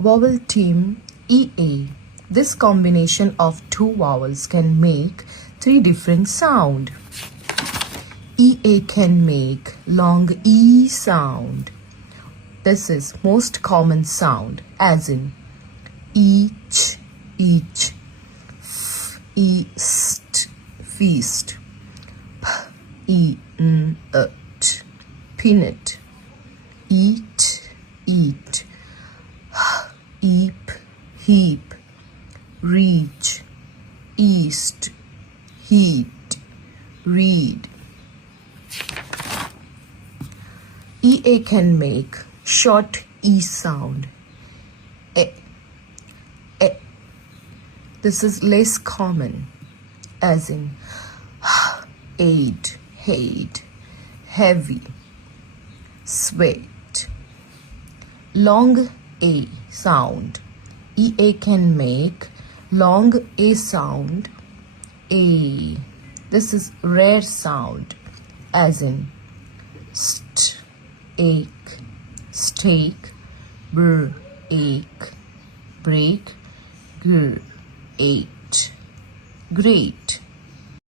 Vowel team EA. This combination of two vowels can make three different sound. EA can make long E sound. This is most common sound as in each, each, east, feast, eat, peanut, eat, eat, heap, heap, reach, east, heat, read. EA can make short E sound. This is less common as in aid, hate, heavy, sweat. Long A sound. EA can make long A sound A. This is rare sound as in ache, steak, ache, break, ate, great.